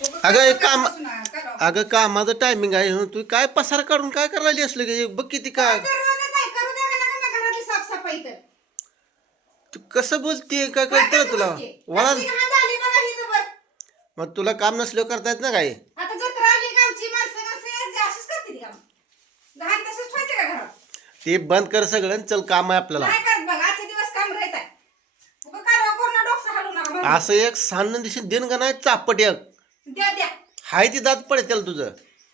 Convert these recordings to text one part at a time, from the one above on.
अगं, एक काम- अगं कामाचं टायमिंग आहे. तू काय पसार काढून काय करायला असलं की बघ किती का साफसफाई तर. तू कसं बोलते काय काय कळतं तुला? वळा. मग तुला काम नसल्यावर करता येत ना काय नसेल ती बंद कर सगळं चल काम आहे आपल्याला. असं एक सान्न दिवशी दिन का नाही? चापट एक. द्या द्या. हाय ती दात पडे त्याला तुझं.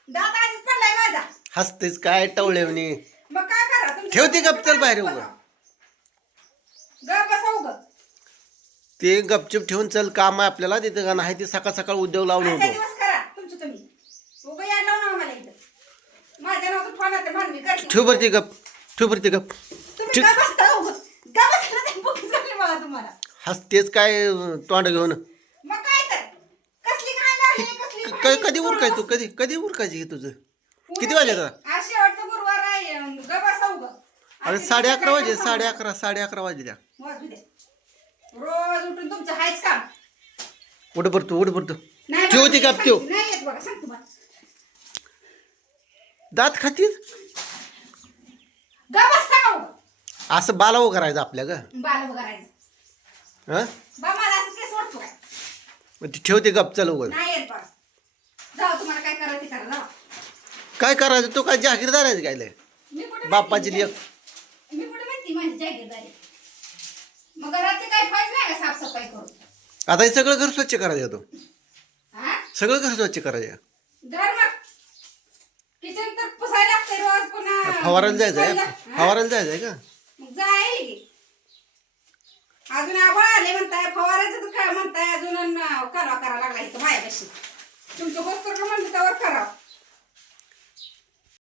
दात आधीच पडलाय माझा. हसतेच काय टवळेवणी. मग काय करा तुमच्या- ठेवते गप, चल बाहेर उगा. गप बसा उगा. ते गपचूप ठेवून चल काम आहे आपल्याला तिथं का नाही ते सकाळ सकाळ उद्योग लावून आजचा होतो दिवस करा तुमचं तुम्ही. उगा या लावून आम्हाला इथं. माझ्या नावाचं ठोणार ते भांडणी करते. ठेव बरं ते गप ठेव बरं ते गप. तुम्ही ठीक. का बसता उगा? का बसता ते बुकीच घातली बघा तुम्हाला. हसतेच काय अं, तोंड घेऊन मग काय तर कसली घाण झाली कसली क- कधी उरकाय तू? कधी कधी उरकायची हे तुझं. किती वाजले आता? आज शेवटचं गुरुवार आहे. अं, ग बसा उगा. अरे साडे अकरा वाजले काय साडे अकरा साडे अकरा वाजू द्या. रोज उठून तुमचं हायच काम. उठ भरतो उठ भरतो नाही ठेव ती गप ठेव. नाही येत बघा सांग तुम्हाला. दात का उगा? असं बालावं करायचं आपल्या ग. बाल करायचं हं? बा मला असं केस वाटतो काय मग ती ठेवते गप चल उघड. नाही येत बघा. जाऊ तुम्हाला काय करायचं ते करा जाऊ. काय करायचं? तो काय जागीरदार आहे काय लय? मी कुठे बापाची म्हणते? लेक मी कुठे म्हणते माझी जागीरदारी? मग घरात काय फायदा नाही का साफसफाई करून? आता हे सगळं घर स्वच्छ करायचं तो. हा? सगळं घर स्वच्छ करायचं घर मग. किचन तर पुसायला लागते रोज पुन्हा. फवारायला जायचं आहे? हा? फवारायला जायचं आहे का? मग जाईल की. अजून आबा आले म्हणताय फवारायचं तर काय म्हणताय? अजून करा लागला इथं तुमचं गोष्ट म्हणलं त्यावर करा.